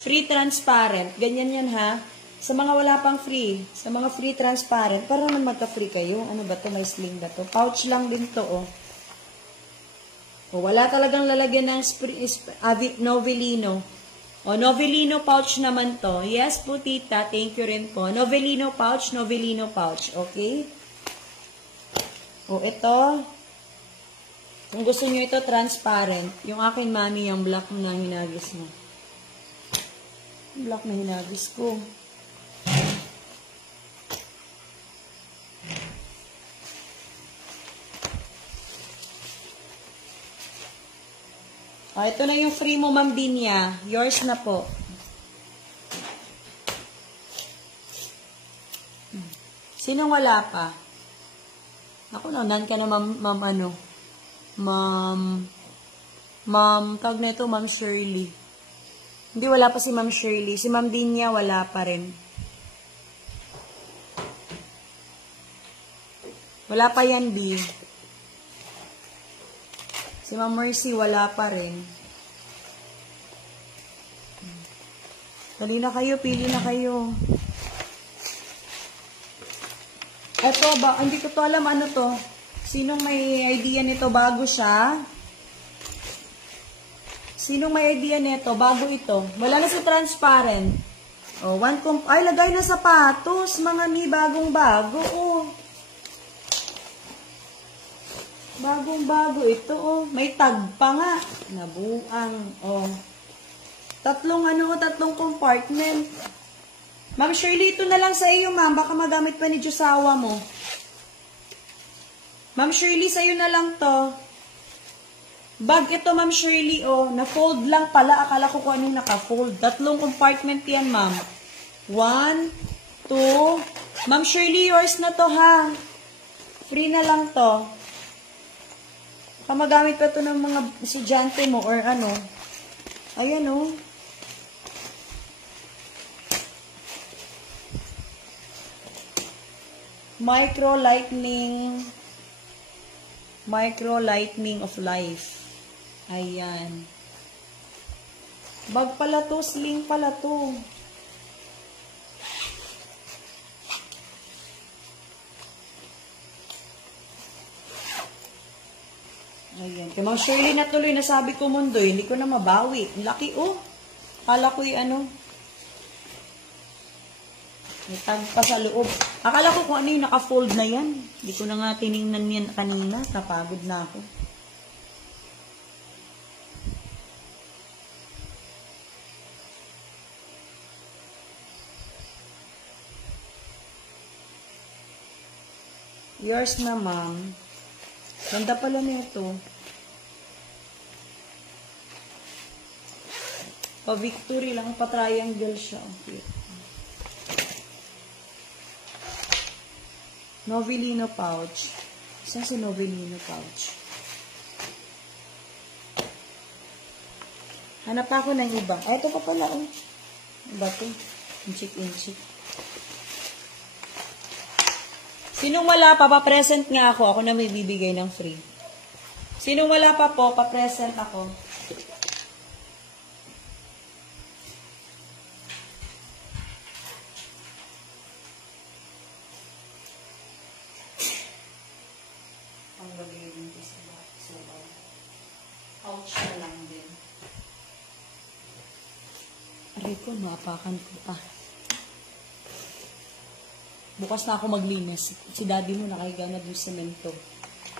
Free transparent. Ganyan yan ha. Sa mga wala pang free. Sa mga free transparent. Para naman magka-free kayo. Ano ba to? May sling ba to? Pouch lang din to oh. O, wala talagang lalagyan ng Novelino. O, Novelino pouch naman to. Yes po, tita. Thank you rin po. Novelino pouch, Novelino pouch. Okay? O, ito. Kung gusto nyo ito, transparent. Yung aking mami, yung black na hinagis mo. Black na hinagis ko. O, ito na yung free mo, Ma'am Binya. Yours na po. Sinong wala pa? Ako na, nan ka na, ma'am, ano? Ma'am, tag na ito, Ma'am Shirley. Hindi, wala pa si Ma'am Shirley. Si Ma'am Dinya, wala pa rin. Wala pa yan, B. Si Ma'am Mercy, wala pa rin. Dali na kayo, pili na kayo. Eto ba, hindi ko to alam ano to. Sinong may idea nito bago siya? Sinong may idea nito bago ito? Wala na sa transparent. Oh, ay, lagay na sapatos. Mga mi, bagong-bago. Oh. Bagong-bago ito. Oh. May tag pa nga. Nabuang. Oh. Tatlong compartment. Ma'am Shirley, ito na lang sa iyo, ma'am. Baka magamit pa ni Josawa mo. Ma'am Shirley, sa iyo na lang to. Bag ito, Ma'am Shirley, oh. Na-fold lang pala. Akala ko kung ano yung naka-fold. 3 compartment yan, ma'am. 1, 2. Ma'am Shirley, yours na to, ha. Free na lang to. Baka magamit pa to ng mga estudyante mo or ano. Ayan, oh. Micro lightning of life. Ayan. Bag pala to, sling pala to. Ayan. Kaya Ma'am Shirley na tuloy nasabi ko mundo, hindi ko na mabawi. Laki oh. Akala ko yung ano. May tag pa sa loob. Akala ko kung ano yung naka-fold na yan. Hindi ko na nga tinignan yan kanina. Napagod na ako. Yours na, ma'am. Ganda pala nito. Pa-victory lang. Pa-triangle siya. Okay. Novelino pouch. Saan si Novelino pouch? Hanap ako ng iba. Ay, ito pa pala, oh. Iba ito. Inchik. Sinong wala pa, pa-present nga ako. Ako na may bibigay ng free. Sinong wala pa po, pa-present ako. Ang bagay din ko sa subaw. Pouch na lang din. Aray ko, maapakan ko pa. Bukas na ako maglinis. Si daddy mo nakahiga na dun sa semento.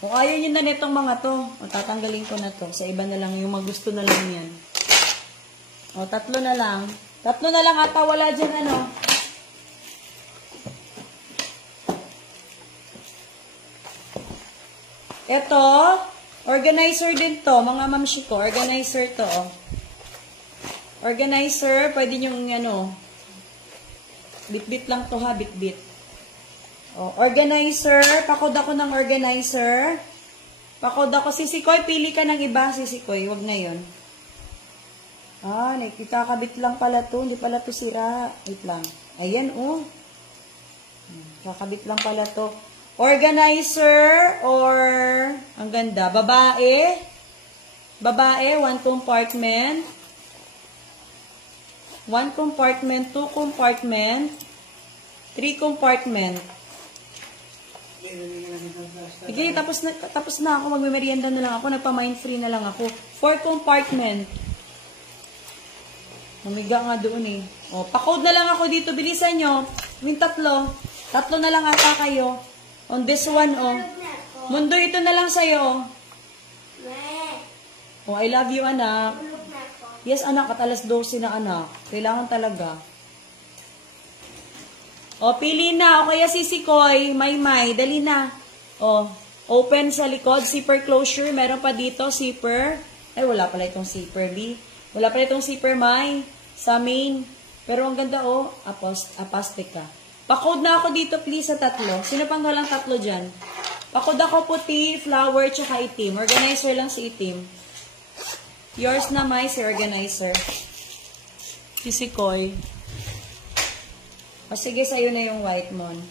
Kung ayaw nyo na nitong mga to, tatanggalin ko na to. Sa iba na lang, yung magusto na lang yan. O, 3 na lang. 3 na lang ata, wala dyan ano. Ito, organizer din to. Mga mamshi ko, organizer to. Oh. Organizer, pwede nyo ano, bit-bit lang to ha, bit-bit. Oh, organizer, pakod ako ng organizer. Pakod ako, Sisikoy, pili ka ng iba, Sisikoy, wag na yun. Ah, ikakabit lang pala to, hindi pala to sira. Wait lang. Ayan, oh. Kakabit lang pala to. Organizer, or, ang ganda, babae. Babae, 1 compartment. 1 compartment, 2 compartment, 3 compartment. Sige, tapos na ako. Magme-merienda na lang ako. Nagpa-mind free na lang ako. 4 compartment. Mamiga nga doon eh. O, pa-code na lang ako dito. Bilisan nyo. Yung tatlo. Tatlo na lang ata kayo. On this one, oh. Mundo, ito na lang sa'yo. Oh, I love you, anak. Yes, anak. At alas 12 na, anak. Kailangan talaga. O, pili na. O kaya sisikoy. May. Dali na. O, open sa likod. Zipper closure. Meron pa dito, zipper. Ay, wala pala itong zipper, B. Wala pala itong zipper, May. Sa main. Pero ang ganda, oh. Apastika. Pa-code na ako dito, please, sa tatlo. Sino pang walang tatlo dyan? Pa-code ako puti, flower, tsaka itim. Organizer lang si itim. Yours na, May, si organizer. Sisikoy. O, sige, sa'yo na yung white mon.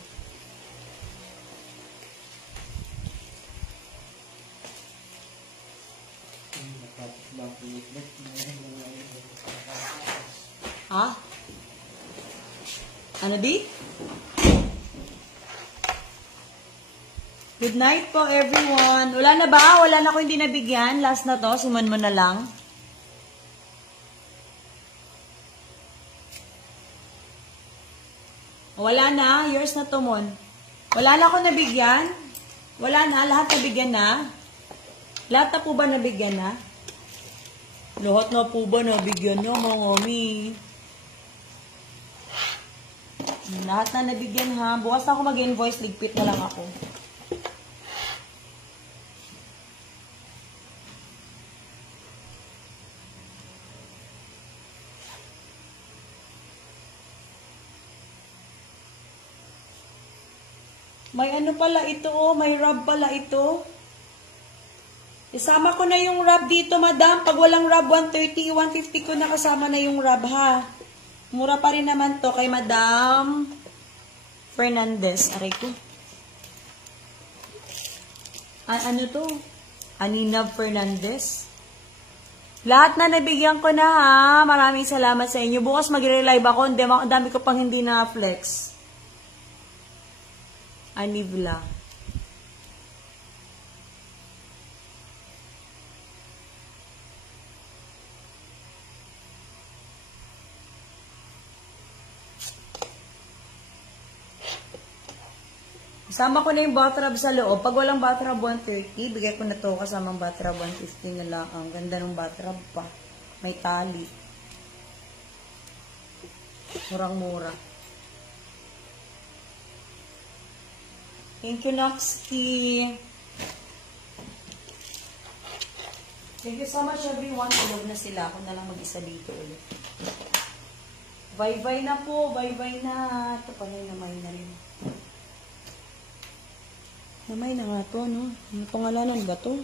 Ha? Ano di? Good night po, everyone. Wala na ba? Wala na ako hindi nabigyan. Last na to. Simon mo na lang. Wala na. Yours na to, Mon. Wala na ako nabigyan. Wala na. Lahat nabigyan na. Lahat na po ba nabigyan na? Lahat na po ba nabigyan na, mga mami? Lahat na nabigyan, ha? Bukas na ako mag-invoice. Ligpit na lang ako. May ano pala ito, oh. May rub pala ito. Isama ko na yung rub dito, madam. Pag walang rub, 130, 150 ko na kasama na yung rub, ha. Mura pa rin naman to kay Madam Fernandez. Aray ko. Ano to? Anina Fernandez. Lahat na nabigyan ko na, ha. Maraming salamat sa inyo. Bukas magre-live ako. Ang dami ko pang hindi na flex. Anivla. Sama ko na yung bathrob sa loob. Pag walang bathrob 130, bigay ko na to kasamang bathrob 150 na lang. Ang ganda ng bathrob pa. May tali. Murang-mura. Thank you, Noxty. Thank you so much, everyone. Tulog na sila. Ako na lang mag-isa dito ulit. Bye-bye na po. Bye-bye na. Ito pa rin namay na rin. Namay na nga to, no? Ano pangalanan ba to?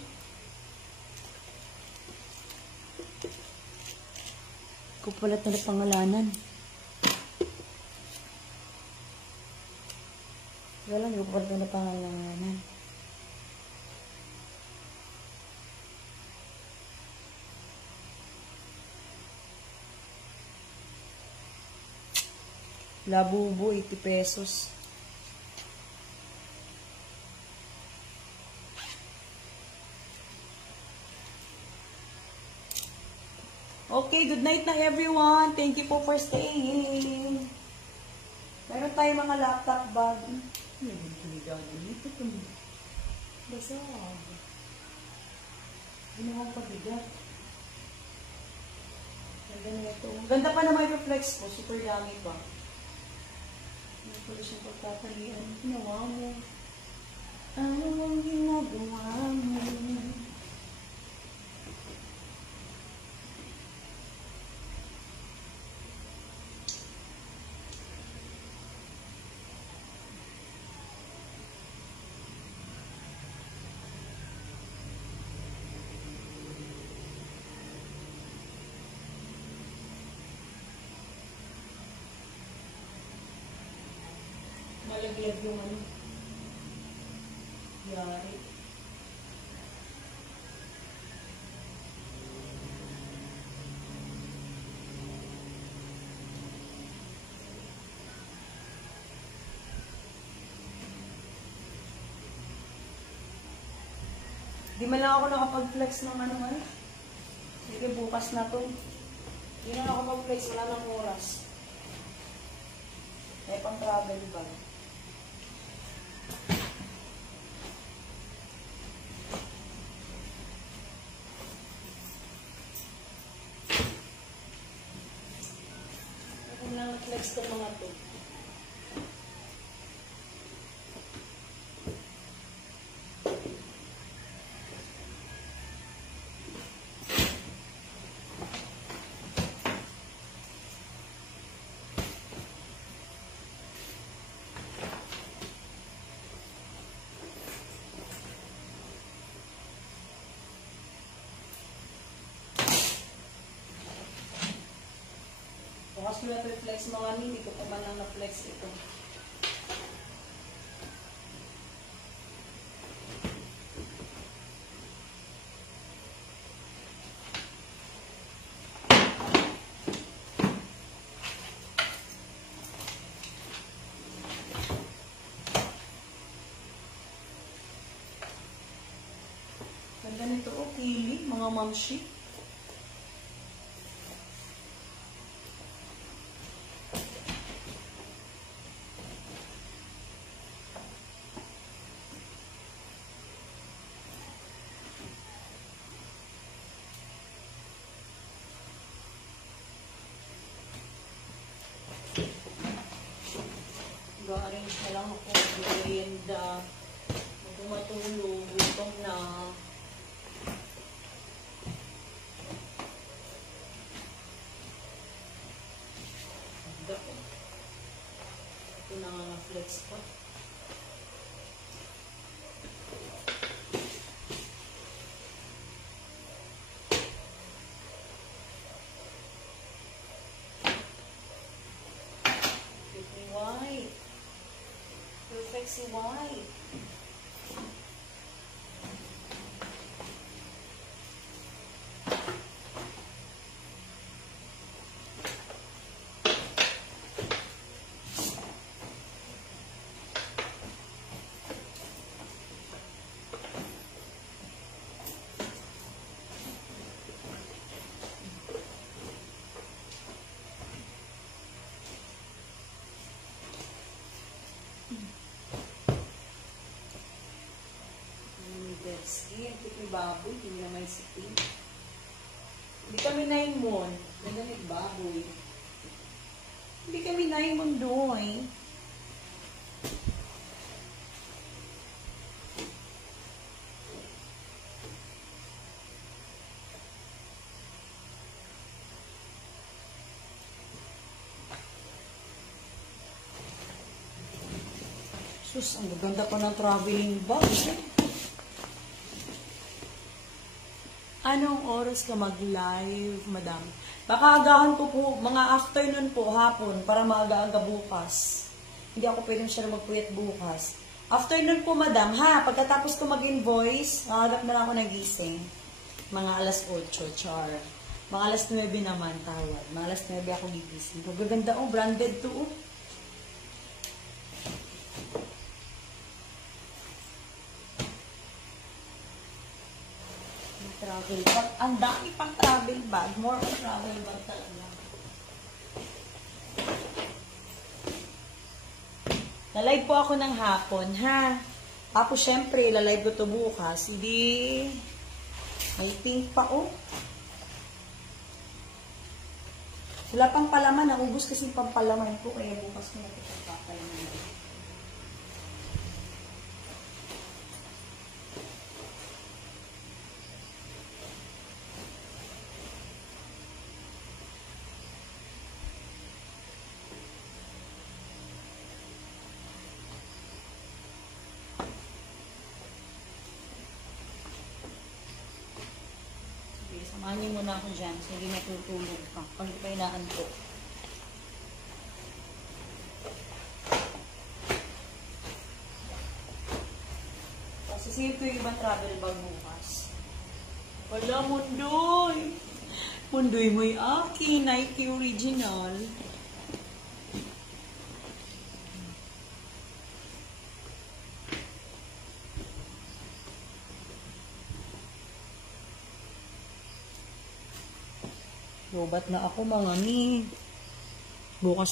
Kupalat na pangalanan. Wala lang, kupalat na pangalanan. Labubo, 80 pesos. Okay, good night na everyone. Thank you po for staying. Meron tayo mga laptop bag. Basa. Hindi mo pabigat. Ganda na ito. Ganda pa na may reflex ko. Super dami pa. Hindi ko siyang pagtatalian. Ginawa mo. Ano ang ginagawa mo? Malaglag yung ano. Yari. Di man lang ako nakapag-flex ng ano man. Sige, bukas na to. Hindi na nakapag-flex, wala ng oras. May pang travel bag. Hindi na nag-flex itong mga to. Bukas ko na flex mga hindi ko pa man lang na-flex ito. Ganda nito, kili, mga mamshi. Mag-arrange na lang ako. Merienda. Matulog. Gutom na. Ito na nga na-flex pa. White. Perfect si white. Skin, ito baboy, hindi na may skin. Hindi kami naimon. Nagamit baboy. Hindi kami naimon doon. Sus, ang ganda pa ng traveling bag. Anong oras ka mag-live, madam? Baka agahan ko po, mga afternoon po, hapon, para maaga-aga bukas. Hindi ako pwedeng siya magpuyat bukas. Afternoon po, madam, ha? Pagkatapos ko mag-invoice, hanap na lang ako nagising. Mga alas 8, char. Mga alas 9 naman, tawad. Mga alas 9 ako gigising. Gaganda, oh, branded to, oh. Travel bag. Ang dami pang travel bag. More on travel bag talaga. Lalive po ako ng hapon, ha? Tapos, syempre, lalive ko to bukas. Hindi, may pink pa, oh. Wala pang palaman. Naubos kasi yung pampalaman ko. Kaya bukas ko na ito papalaman. Samahan niyo muna ako dyan. So, hindi natutulog ka. Pag di pa inaantok. Kasi save ko yung ibang travel bag bukas. Wala, Mundoy! Mundoy mo'y akin. Nike original. Lobat na ako mga ni. Bukas